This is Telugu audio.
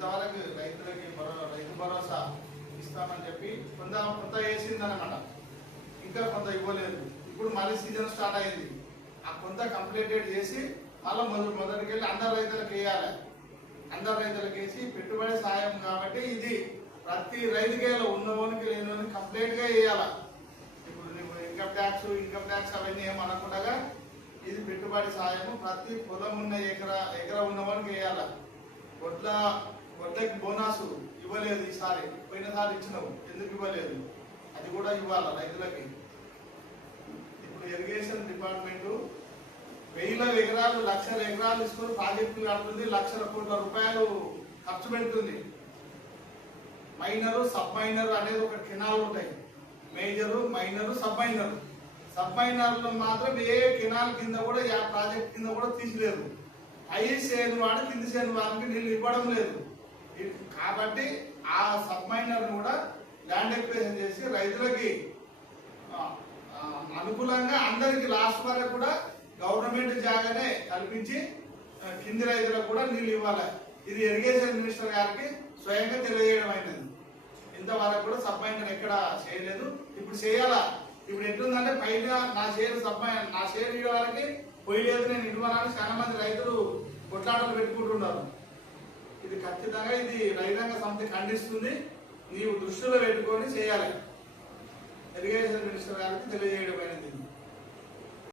ఇంతవరకు రైతులకి రైతు భరోసా ఇస్తామని చెప్పి కొంత వేసిందనమాట, ఇంకా కొంత ఇవ్వలేదు. ఇప్పుడు మళ్ళీ సీజన్ స్టార్ట్ అయింది, ఆ కొంత కంప్లీటెడ్ చేసి మళ్ళీ మొదటికి వెళ్ళి అందరు రైతులకు వేయాలి. అందరు రైతులకు వేసి పెట్టుబడి సాయం కాబట్టి ఇది ప్రతి రైతుకేలో ఉన్నవానికి లేనివానికి కంప్లీట్ గా వేయాలి. ఇప్పుడు ఇన్కమ్ ట్యాక్స్ అవన్నీ ఏమనకుండా ఇది పెట్టుబడి సాయము ప్రతి పొలం ఉన్న ఎకరా ఉన్నవానికి వేయాలి. వడ్లకి బోనస్ ఇవ్వలేదు ఈసారి, పోయినసారి ఇచ్చినావు, ఎందుకు ఇవ్వలేదు అది కూడా ఇవ్వాలి రైతులకి. ఇప్పుడు ఇరిగేషన్ డిపార్ట్మెంట్ 1000 ఎకరాలు 1,00,000 ఎకరాలు తీసుకొని ప్రాజెక్టులు కడుతుంది, 1,00,000 కోట్ల రూపాయలు ఖర్చు పెడుతుంది. మైనరు సబ్ మైనర్ అనేది ఒక కెనాల్ ఉంటాయి, major minor sub minor. Sub మైనర్లో మాత్రం ఏ కెనాల్ కింద కూడా ఏ ప్రాజెక్ట్ కింద కూడా తీసిలేదు. పై సేను వాడు కింది సేను వారికి నీళ్ళు ఇవ్వడం లేదు. కాబట్టి ఆ సబ్ మైనర్ కూడా ల్యాండ్ ఎక్విజిషన్ చేసి రైతులకి అనుకూలంగా అందరికి లాస్ట్ వరకు కూడా గవర్నమెంట్ జాగానే కల్పించి కింది రైతులకు కూడా నీళ్ళు ఇవ్వాలి. ఇది ఇరిగేషన్ మినిస్టర్ గారికి స్వయంగా తెలియజేయడం అయినది. ఇంతవరకు కూడా సబ్ మైనర్ ఎక్కడ చేయలేదు, ఇప్పుడు చేయాలా. ఇప్పుడు ఎట్లుందంటే పైన నా షేర్ ఇవ్వడానికి పోయలేదు, నేను ఇవ్వాలని చాలా మంది రైతులు కొట్లాటలు పెట్టుకుంటున్నారు. ఇది ఖచ్చితంగా ఇది రైతాంగ సమితి ఖండిస్తుంది. నీవు దృష్టిలో పెట్టుకొని చేయాలి. ఇరిగేషన్ మినిస్టర్ గారికి తెలియజేయడం అయినది.